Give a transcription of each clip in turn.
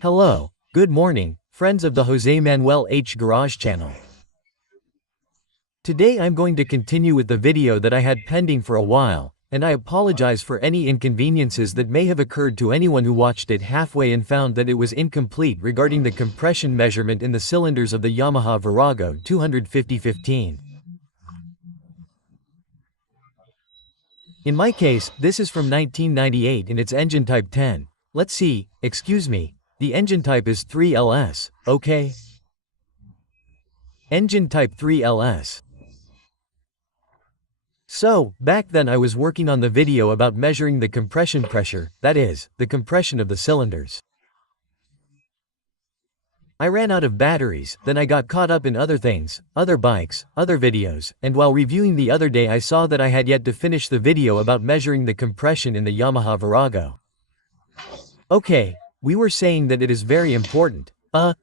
Hello, good morning, friends of the Jose Manuel H Garage channel. Today I'm going to continue with the video that I had pending for a while, and I apologize for any inconveniences that may have occurred to anyone who watched it halfway and found that it was incomplete regarding the compression measurement in the cylinders of the Yamaha Virago 250/15. In my case, this is from 1998 and it's engine type 10. Let's see, excuse me, the engine type is 3LS, okay? Engine type 3LS. So, back then I was working on the video about measuring the compression pressure, that is, the compression of the cylinders. I ran out of batteries, then I got caught up in other things, other bikes, other videos, and while reviewing the other day I saw that I had yet to finish the video about measuring the compression in the Yamaha Virago. Okay, we were saying that it is very important.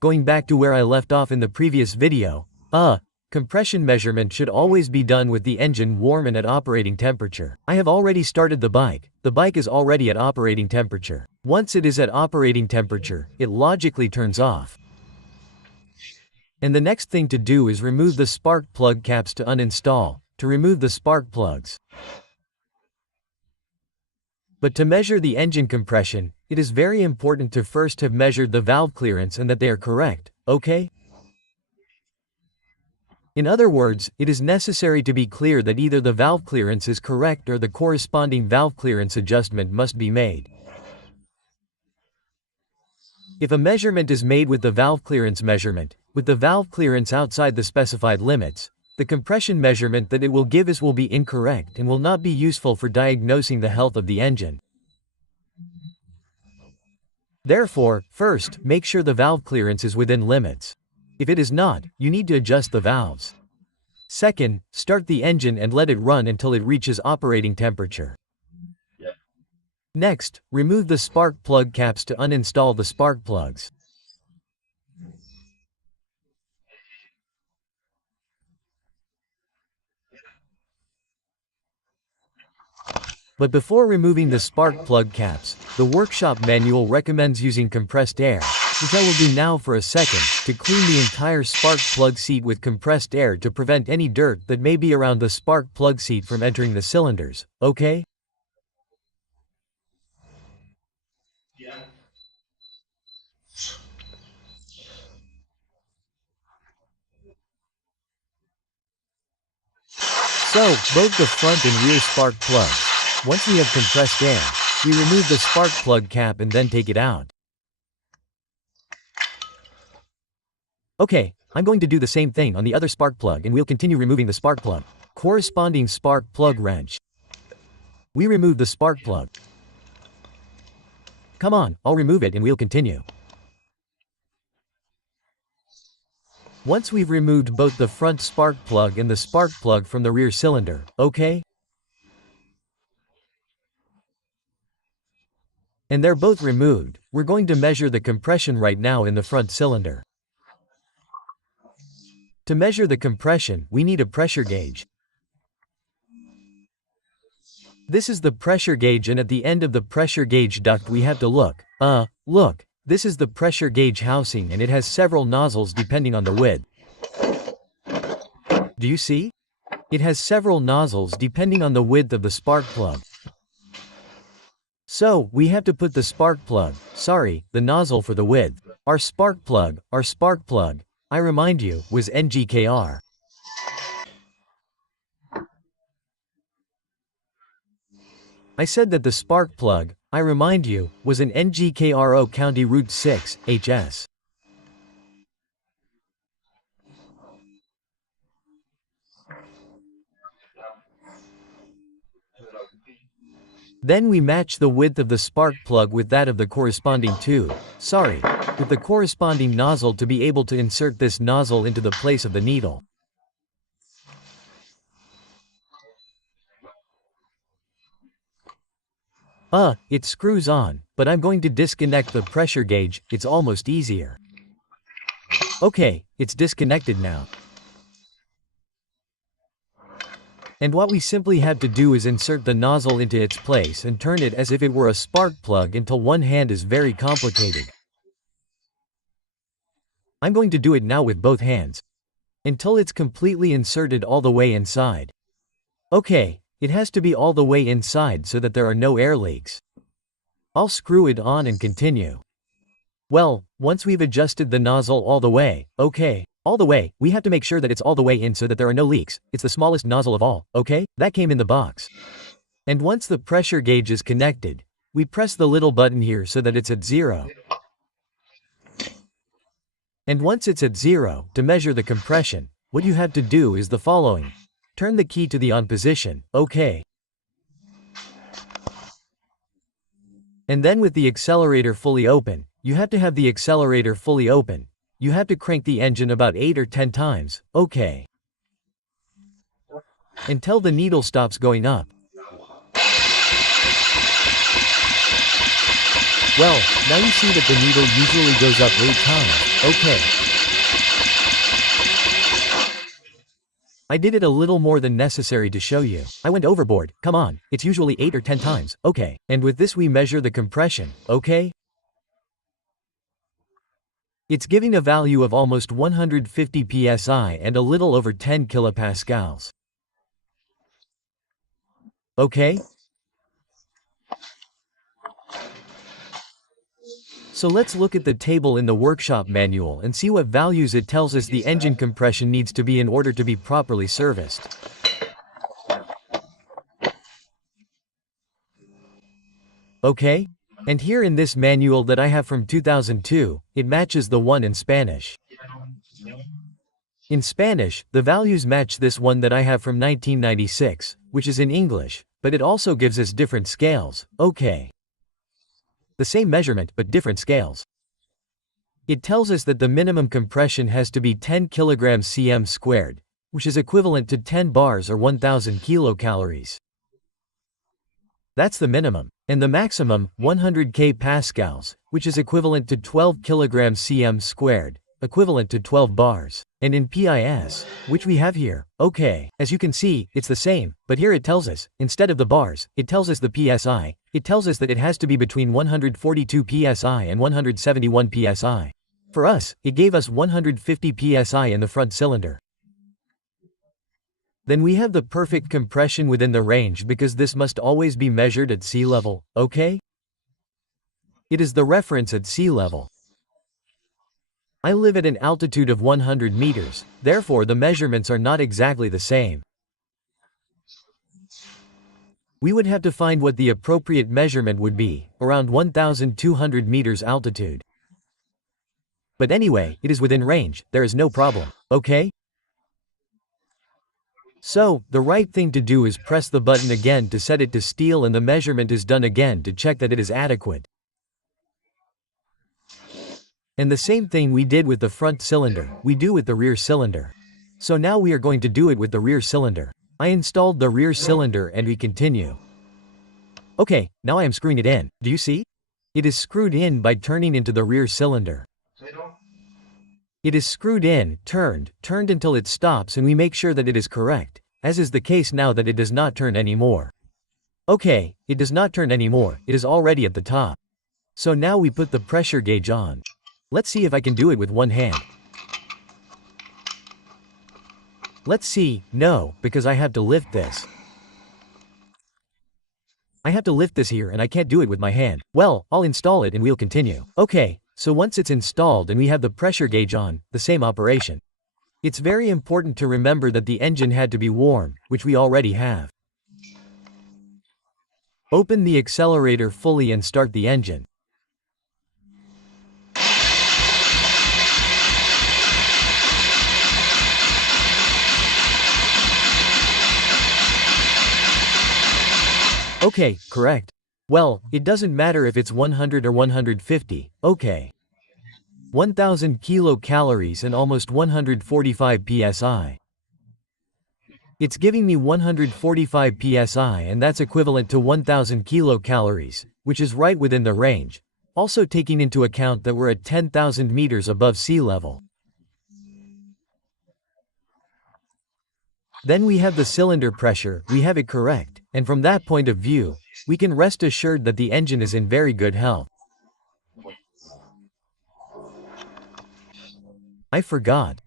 Going back to where I left off in the previous video, compression measurement should always be done with the engine warm and at operating temperature. I have already started the bike is already at operating temperature. Once it is at operating temperature, it logically turns off. And the next thing to do is remove the spark plug caps to uninstall, to remove the spark plugs. But to measure the engine compression, it is very important to first have measured the valve clearance and that they are correct, okay? In other words, it is necessary to be clear that either the valve clearance is correct or the corresponding valve clearance adjustment must be made. If a measurement is made with the valve clearance measurement, with the valve clearance outside the specified limits, the compression measurement that it will give us will be incorrect and will not be useful for diagnosing the health of the engine. Therefore, first, make sure the valve clearance is within limits. If it is not, you need to adjust the valves. Second, start the engine and let it run until it reaches operating temperature. Next, remove the spark plug caps to uninstall the spark plugs. But before removing the spark plug caps, the workshop manual recommends using compressed air, which I will do now for a second, to clean the entire spark plug seat with compressed air to prevent any dirt that may be around the spark plug seat from entering the cylinders, okay? So, both the front and rear spark plugs. Once we have compressed air, we remove the spark plug cap and then take it out. Okay, I'm going to do the same thing on the other spark plug and we'll continue removing the spark plug. Corresponding spark plug wrench. We remove the spark plug. Come on, I'll remove it and we'll continue. Once we've removed both the front spark plug and the spark plug from the rear cylinder, okay? And they're both removed, we're going to measure the compression right now in the front cylinder. To measure the compression, we need a pressure gauge. This is the pressure gauge and at the end of the pressure gauge duct we have to look. Look, this is the pressure gauge housing and it has several nozzles depending on the width. Do you see? It has several nozzles depending on the width of the spark plug. So, we have to put the spark plug, the nozzle for the width. Our spark plug, I remind you, was NGKR. I said that the spark plug, I remind you, was an NGKRO County Route 6, HS. Then we match the width of the spark plug with that of the corresponding tube, with the corresponding nozzle to be able to insert this nozzle into the place of the needle. It screws on, but I'm going to disconnect the pressure gauge, it's almost easier. Okay, it's disconnected now. And what we simply have to do is insert the nozzle into its place and turn it as if it were a spark plug until one hand is very complicated. I'm going to do it now with both hands. Until it's completely inserted all the way inside. Okay, it has to be all the way inside so that there are no air leaks. I'll screw it on and continue. Well, once we've adjusted the nozzle all the way, okay, all the way, we have to make sure that it's all the way in so that there are no leaks. It's the smallest nozzle of all, okay? That came in the box. And once the pressure gauge is connected, we press the little button here so that it's at 0. And once it's at 0, to measure the compression, what you have to do is the following. Turn the key to the on position, okay. And then with the accelerator fully open, you have to have the accelerator fully open. You have to crank the engine about 8 or 10 times, okay. Until the needle stops going up. Well, now you see that the needle usually goes up 8 times, okay. I did it a little more than necessary to show you. I went overboard, come on, it's usually 8 or 10 times, okay. And with this we measure the compression, okay? It's giving a value of almost 150 psi and a little over 10 kilopascals. Okay? So let's look at the table in the workshop manual and see what values it tells us the engine compression needs to be in order to be properly serviced. Okay? And here in this manual that I have from 2002, it matches the one in Spanish. In Spanish, the values match this one that I have from 1996, which is in English, but it also gives us different scales, okay. The same measurement, but different scales. It tells us that the minimum compression has to be 10 kilograms cm squared, which is equivalent to 10 bars or 1000 kilocalories. That's the minimum. And the maximum, 100 kPa, which is equivalent to 12 kilograms cm squared, equivalent to 12 bars. And in PIS, which we have here, okay, as you can see, it's the same, but here it tells us, instead of the bars, it tells us the PSI, it tells us that it has to be between 142 PSI and 171 PSI. For us, it gave us 150 PSI in the front cylinder. Then we have the perfect compression within the range because this must always be measured at sea level, okay? It is the reference at sea level. I live at an altitude of 100 meters, therefore the measurements are not exactly the same. We would have to find what the appropriate measurement would be, around 1,200 meters altitude. But anyway, it is within range, there is no problem, okay? So, the right thing to do is press the button again to set it to steel and the measurement is done again to check that it is adequate. And the same thing we did with the front cylinder, we do with the rear cylinder. So now we are going to do it with the rear cylinder. I installed the rear cylinder and we continue. Okay, now I am screwing it in, do you see? It is screwed in by turning into the rear cylinder. It is screwed in, turned until it stops and we make sure that it is correct, as is the case now that it does not turn anymore. Okay, it does not turn anymore, it is already at the top. So now we put the pressure gauge on. Let's see if I can do it with one hand. Let's see, no, because I have to lift this. I have to lift this here and I can't do it with my hand. Well, I'll install it and we'll continue. Okay. So once it's installed and we have the pressure gauge on, the same operation. It's very important to remember that the engine had to be warm, which we already have. Open the accelerator fully and start the engine. Okay, correct. Well, it doesn't matter if it's 100 or 150, okay. 1000 kilocalories and almost 145 psi. It's giving me 145 psi and that's equivalent to 1000 kilocalories, which is right within the range, also taking into account that we're at 10,000 meters above sea level. Then we have the cylinder pressure, we have it correct, and from that point of view, we can rest assured that the engine is in very good health. I forgot.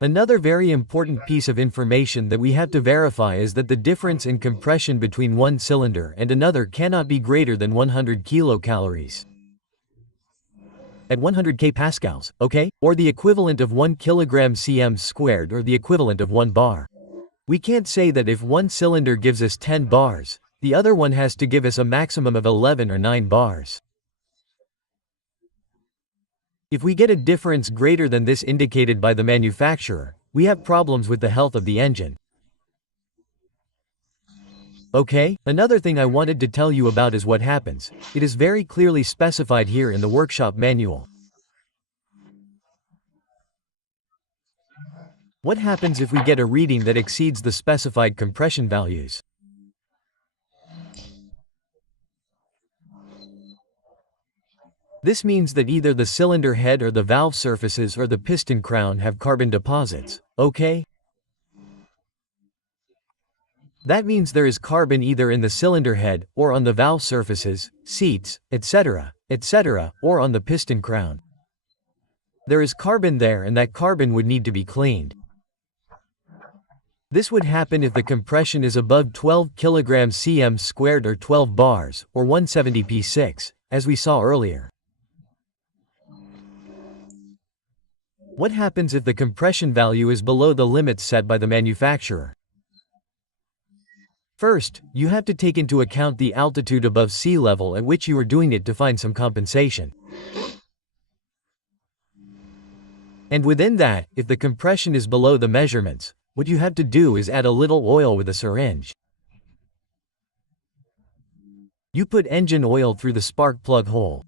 Another very important piece of information that we have to verify is that the difference in compression between one cylinder and another cannot be greater than 100 kilocalories. At 100 kPa, okay? Or the equivalent of 1 kilogram cm squared, or the equivalent of 1 bar. We can't say that if one cylinder gives us 10 bars, the other one has to give us a maximum of 11 or 9 bars. If we get a difference greater than this indicated by the manufacturer, we have problems with the health of the engine. Okay, another thing I wanted to tell you about is what happens. It is very clearly specified here in the workshop manual. What happens if we get a reading that exceeds the specified compression values? This means that either the cylinder head or the valve surfaces or the piston crown have carbon deposits, okay? That means there is carbon either in the cylinder head, or on the valve surfaces, seats, etc., or on the piston crown. There is carbon there, and that carbon would need to be cleaned. This would happen if the compression is above 12 kilograms cm squared, or 12 bars, or 170 P6, as we saw earlier. What happens if the compression value is below the limits set by the manufacturer? First, you have to take into account the altitude above sea level at which you are doing it to find some compensation. And within that, if the compression is below the measurements, what you have to do is add a little oil with a syringe. You put engine oil through the spark plug hole.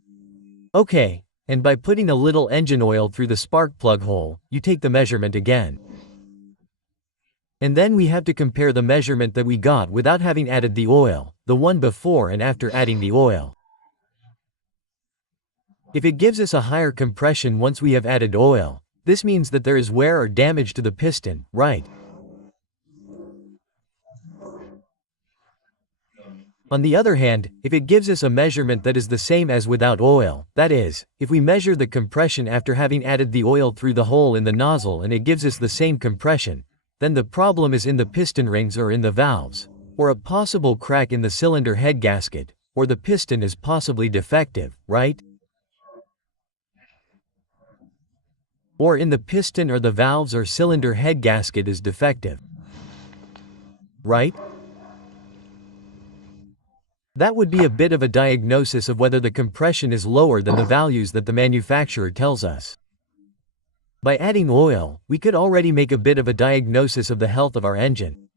Okay. And by putting a little engine oil through the spark plug hole, you take the measurement again. And then we have to compare the measurement that we got without having added the oil, the one before and after adding the oil. If it gives us a higher compression once we have added oil, this means that there is wear or damage to the piston, right? On the other hand, if it gives us a measurement that is the same as without oil, that is, if we measure the compression after having added the oil through the hole in the nozzle and it gives us the same compression, then the problem is in the piston rings or in the valves, or a possible crack in the cylinder head gasket, or the piston is possibly defective, right? Or in the piston or the valves or cylinder head gasket is defective, right? That would be a bit of a diagnosis of whether the compression is lower than the values that the manufacturer tells us. By adding oil, we could already make a bit of a diagnosis of the health of our engine.